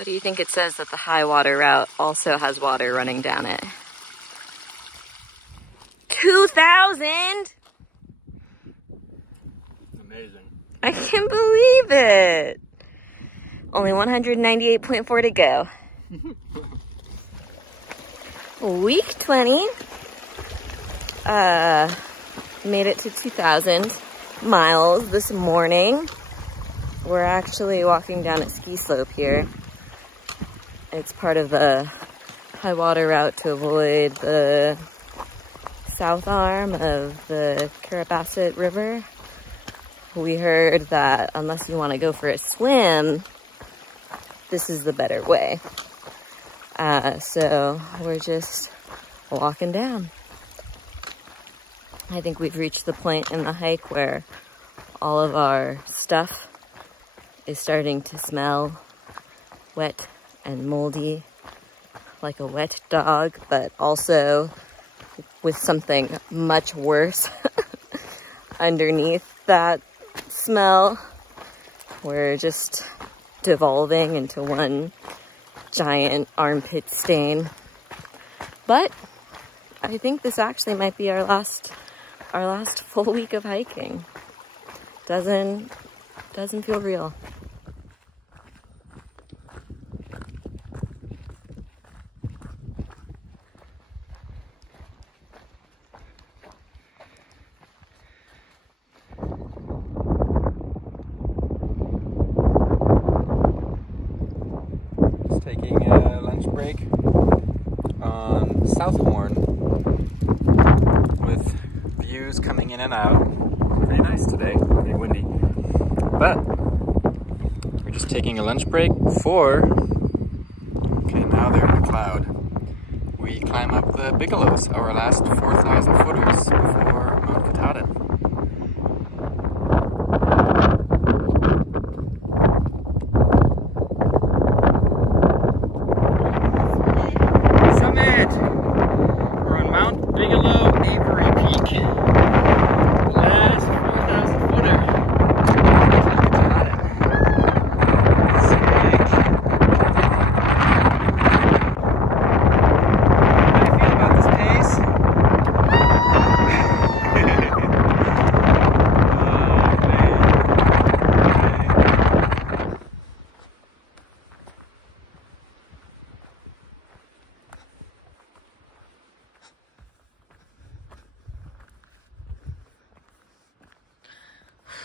What do you think it says that the high water route also has water running down it? 2,000? Amazing. I can't believe it. Only 198.4 to go. Week 20. Made it to 2,000 miles this morning. We're actually walking down a ski slope here. It's part of the high water route to avoid the south arm of the Carabasset River. We heard that unless you want to go for a swim, this is the better way. So we're just walking down. I think we've reached the point in the hike where all of our stuff is starting to smell wet and moldy, like a wet dog, but also with something much worse underneath that smell. We're just devolving into one giant armpit stain. But I think this actually might be our last full week of hiking. Doesn't feel real. Taking a lunch break on South Horn with views coming in and out. Pretty nice today, pretty windy. But we're just taking a lunch break before, okay, now they're in the cloud. We climb up the Bigelows, our last 4,000 footers before Mount Katahdin.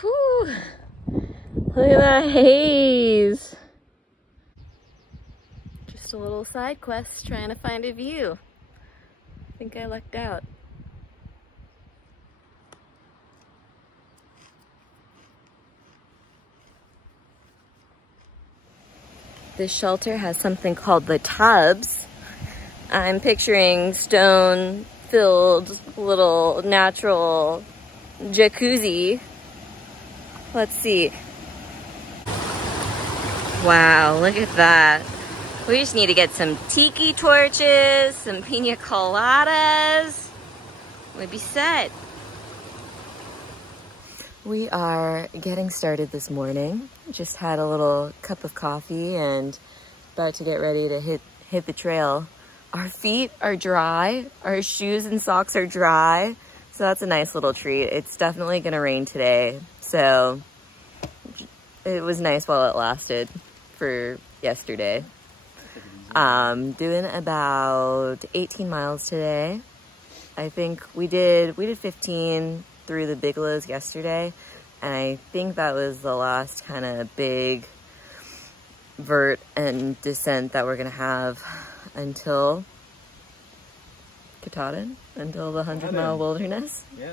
Whew. Look at that haze. Just a little side quest trying to find a view. I think I lucked out. This shelter has something called the tubs. I'm picturing stone-filled little natural jacuzzi. Let's see. Wow, look at that. We just need to get some tiki torches, some pina coladas. We'd be set. We are getting started this morning. Just had a little cup of coffee and about to get ready to hit the trail. Our feet are dry. Our shoes and socks are dry. So that's a nice little treat. It's definitely gonna rain today. So it was nice while it lasted for yesterday. Doing about 18 miles today. I think we did 15 through the Bigelows yesterday. And I think that was the last kind of big vert and descent that we're gonna have until Katahdin, until the 100-mile wilderness. Yeah.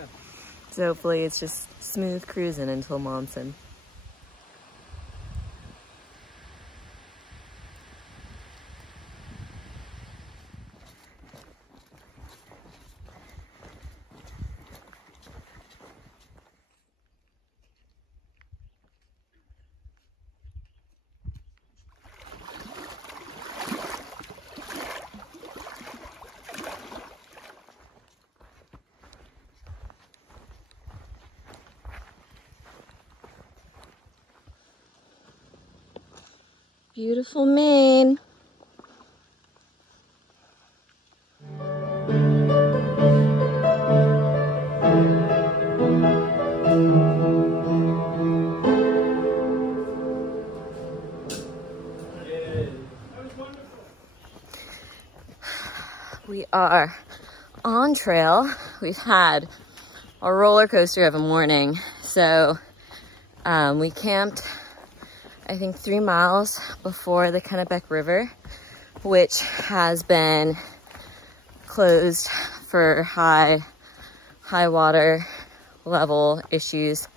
So hopefully it's just smooth cruising until Monson. Beautiful Maine. We are on trail. We've had a roller coaster of a morning. So we camped, I think 3 miles before the Kennebec River, which has been closed for high water level issues.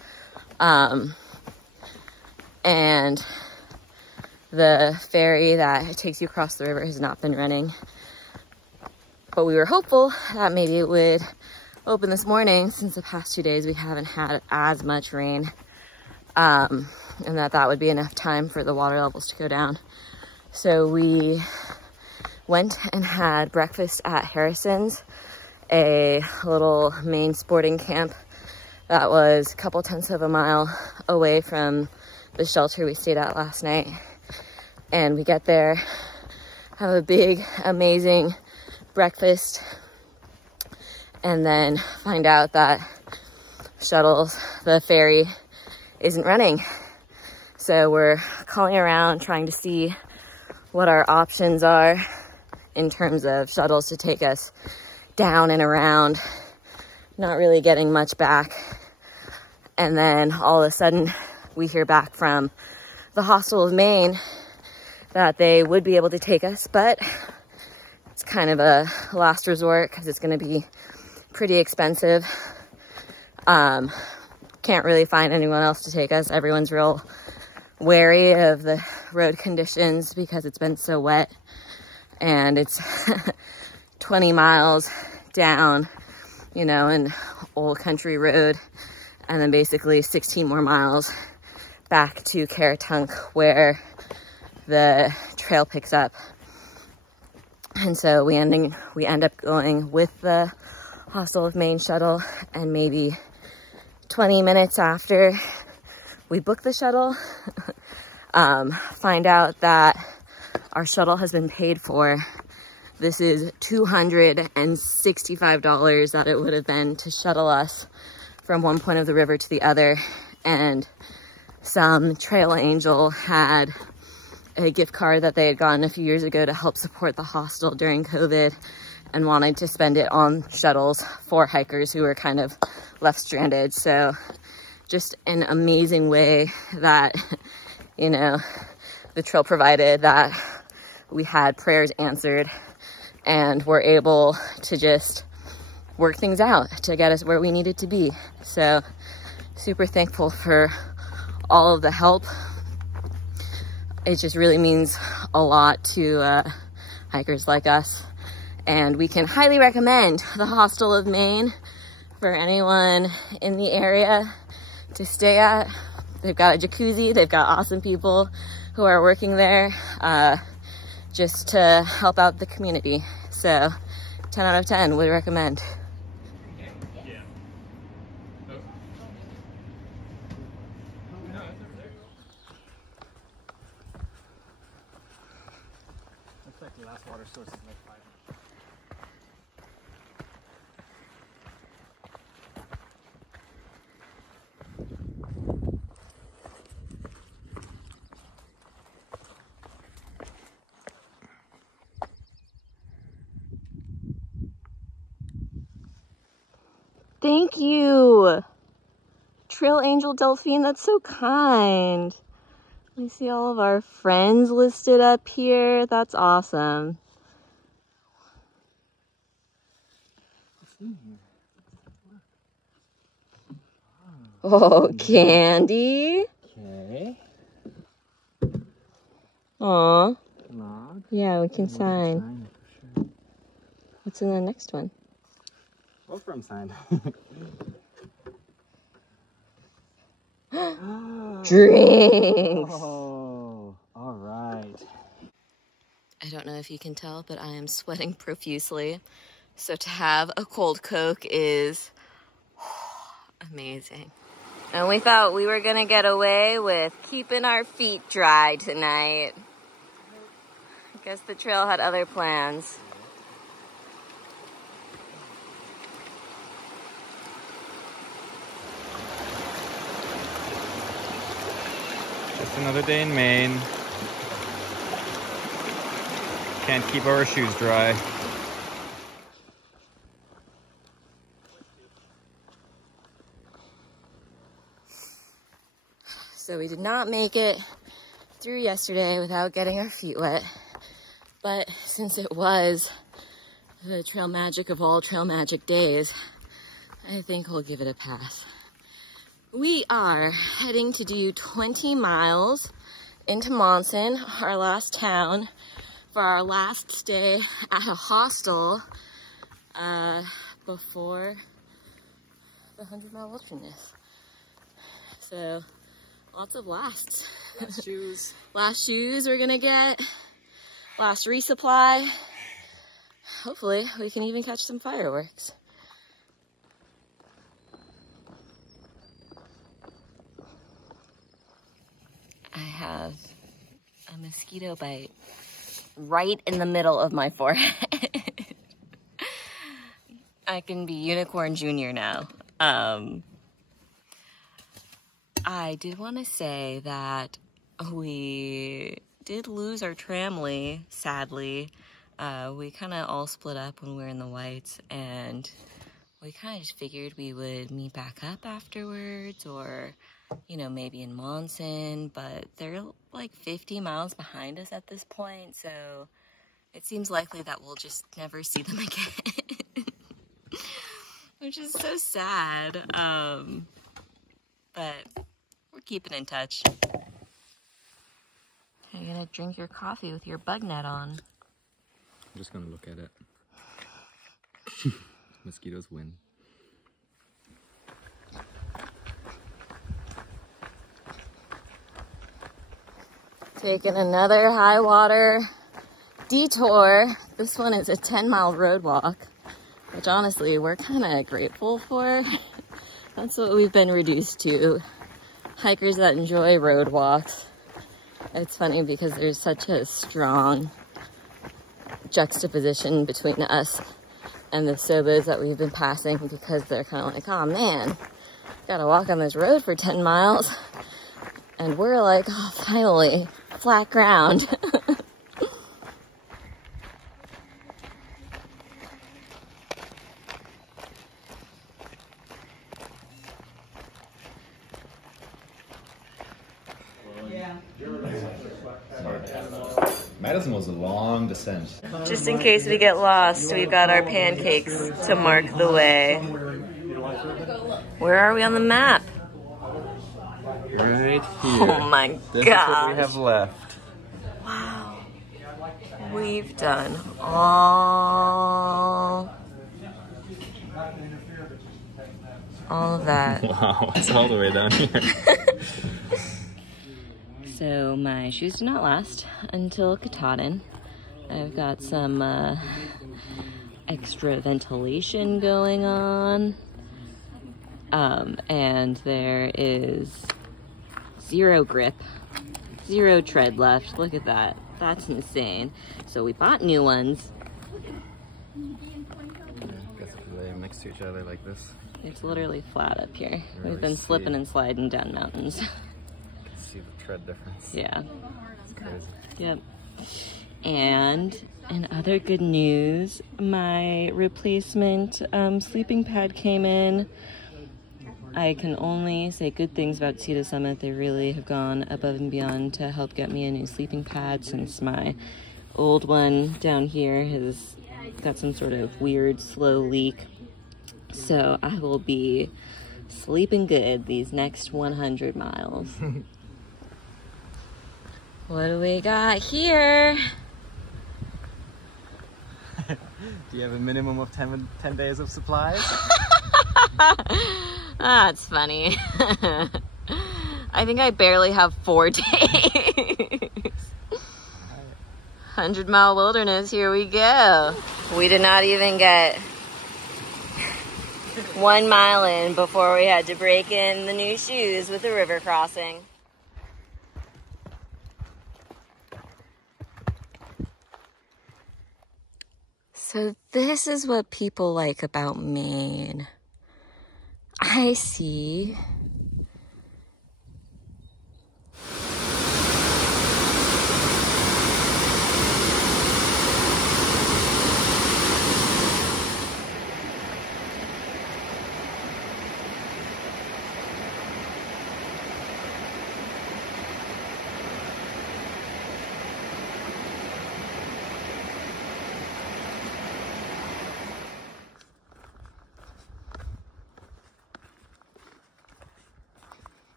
And the ferry that takes you across the river has not been running. But we were hopeful that maybe it would open this morning, since the past 2 days we haven't had as much rain, and that would be enough time for the water levels to go down. So we went and had breakfast at Harrison's, a little Maine sporting camp that was a couple tenths of a mile away from the shelter we stayed at last night. And we get there, have a big, amazing breakfast, and then find out that the ferry isn't running. So we're calling around trying to see what our options are in terms of shuttles to take us down and around, not really getting much back. And then all of a sudden we hear back from the Hostel of Maine that they would be able to take us, but it's kind of a last resort because it's going to be pretty expensive. Can't really find anyone else to take us. Everyone's real wary of the road conditions because it's been so wet, and it's 20 miles down, you know, an old country road, and then basically 16 more miles back to Katahdin where the trail picks up. And so we end up going with the Hostel of Maine shuttle, and maybe 20 minutes after we book the shuttle, find out that our shuttle has been paid for. This is $265 that it would have been to shuttle us from one point of the river to the other. And some trail angel had a gift card that they had gotten a few years ago to help support the hostel during COVID, and wanted to spend it on shuttles for hikers who were kind of left stranded. So just an amazing way that, you know, the trail provided that we had prayers answered and were able to just work things out to get us where we needed to be. So super thankful for all of the help. It just really means a lot to hikers like us. And we can highly recommend the Hostel of Maine for anyone in the area to stay at. They've got a jacuzzi, they've got awesome people who are working there just to help out the community. So 10 out of 10 would recommend. The last water source is like 5. Thank you, Trail Angel Delphine. That's so kind. We see all of our friends listed up here. That's awesome. Oh, candy. Okay. Aw. Log. Yeah, we can sign. Sure. What's in the next one? Both from signed. Drinks. Oh, all right. I don't know if you can tell, but I am sweating profusely. So to have a cold Coke is amazing. And we thought we were gonna get away with keeping our feet dry tonight. Guess the trail had other plans. Just another day in Maine. Can't keep our shoes dry. So we did not make it through yesterday without getting our feet wet. But since it was the trail magic of all trail magic days, I think we'll give it a pass. We are heading to do 20 miles into Monson, our last town, for our last stay at a hostel before the 100-mile wilderness. So lots of lasts. Last shoes. Last shoes we're gonna get. Last resupply. Hopefully we can even catch some fireworks. I have a mosquito bite right in the middle of my forehead. I can be Unicorn Junior now. I did want to say that we did lose our tramley, sadly. We kind of all split up when we were in the Whites, and we kind of just figured we would meet back up afterwards, or, you know, maybe in Monson, but they're like 50 miles behind us at this point, so it seems likely that we'll just never see them again. Which is so sad, but we're keeping in touch. You're gonna drink your coffee with your bug net on. I'm just gonna look at it. Mosquitoes win. Taking another high water detour. This one is a 10-mile road walk, which honestly we're kind of grateful for. That's what we've been reduced to. Hikers that enjoy road walks. It's funny because there's such a strong juxtaposition between us and the Sobos that we've been passing, because they're kind of like, oh man, gotta walk on this road for 10 miles. And we're like, oh, finally, flat ground. Madison was a long descent. Just in case we get lost, we've got our pancakes to mark the way. Where are we on the map? Right here. Oh my gosh. This is what we have left. Wow. We've done all of that. Wow, it's all the way down here. So my shoes do not last until Katahdin. I've got some extra ventilation going on. And there is zero grip, zero tread left. Look at that. That's insane. So we bought new ones. Guess if you lay them next to each other like this. It's literally flat up here. Really We've been slipping and sliding down mountains. See the tread difference. Yeah. It's crazy. Yep. And in other good news, my replacement sleeping pad came in. I can only say good things about Cedar Summit. They really have gone above and beyond to help get me a new sleeping pad, since my old one down here has got some sort of weird slow leak. So I will be sleeping good these next 100 miles. What do we got here? Do you have a minimum of 10 days of supplies? That's funny. I think I barely have 4 days. 100-mile wilderness, here we go. We did not even get 1 mile in before we had to break in the new shoes with the river crossing. So this is what people like about Maine. I see.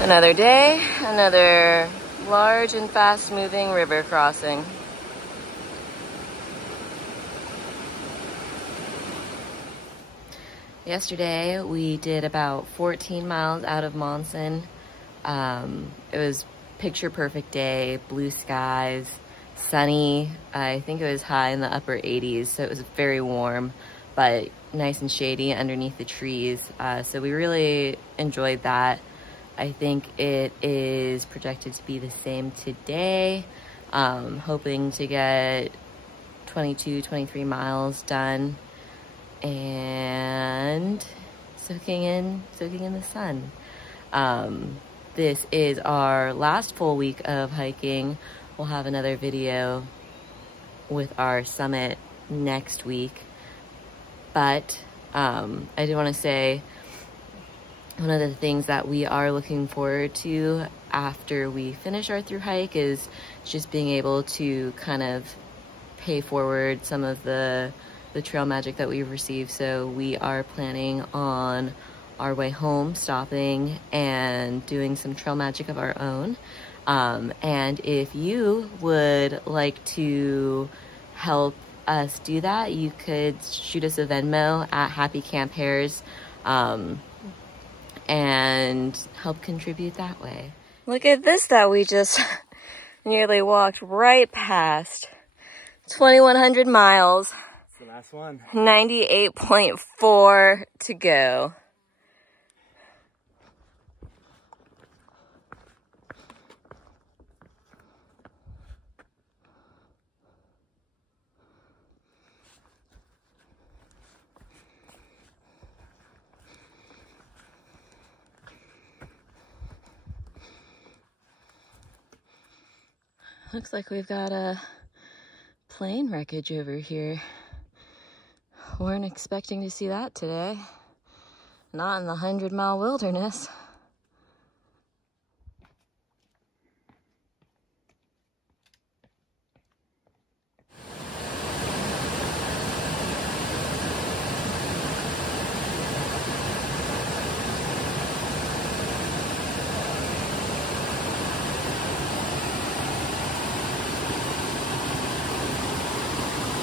Another day, another large and fast-moving river crossing. Yesterday, we did about 14 miles out of Monson. It was picture-perfect day, blue skies, sunny. I think it was high in the upper 80s, so it was very warm, but nice and shady underneath the trees. So we really enjoyed that. I think it is projected to be the same today. Hoping to get 22, 23 miles done and soaking in the sun. This is our last full week of hiking. We'll have another video with our summit next week. But I do want to say, one of the things that we are looking forward to after we finish our through hike is just being able to kind of pay forward some of the trail magic that we've received. So we are planning on our way home stopping and doing some trail magic of our own. And if you would like to help us do that, you could shoot us a Venmo at Happy Camp Hares. And help contribute that way. Look at this that we just nearly walked right past. 2,100 miles. It's the last one. 98.4 to go. Looks like we've got a plane wreckage over here. Weren't expecting to see that today. Not in the 100-mile wilderness.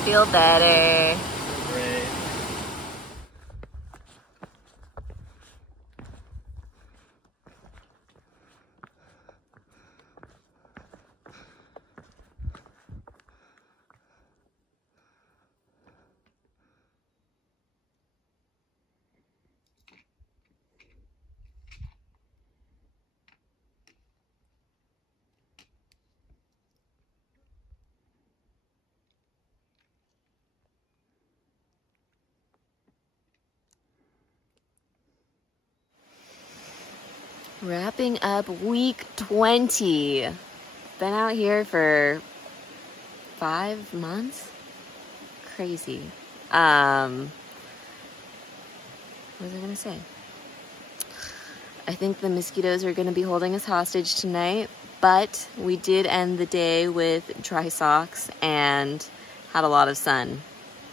Feel better. Great. Wrapping up week 20. Been out here for 5 months. Crazy. What was I gonna say? I think the mosquitoes are gonna be holding us hostage tonight, but we did end the day with dry socks and had a lot of sun.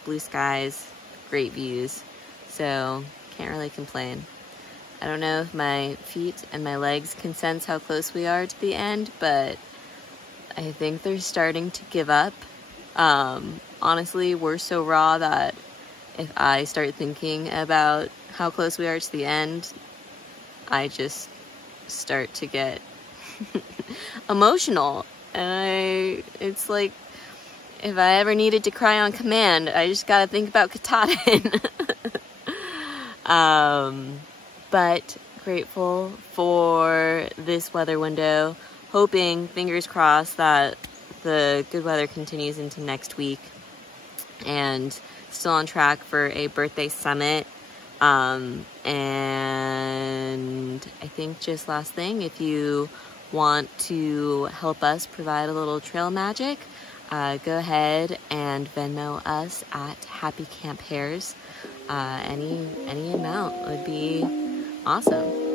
Blue skies, great views. So can't really complain. I don't know if my feet and my legs can sense how close we are to the end, but I think they're starting to give up. Honestly, we're so raw that if I start thinking about how close we are to the end, I just start to get emotional. And it's like, if I ever needed to cry on command, I just gotta think about Katahdin. But grateful for this weather window, hoping, fingers crossed, that the good weather continues into next week, and still on track for a birthday summit. And I think just last thing, if you want to help us provide a little trail magic, go ahead and Venmo us at Happy Camp Hairs. Any amount would be awesome.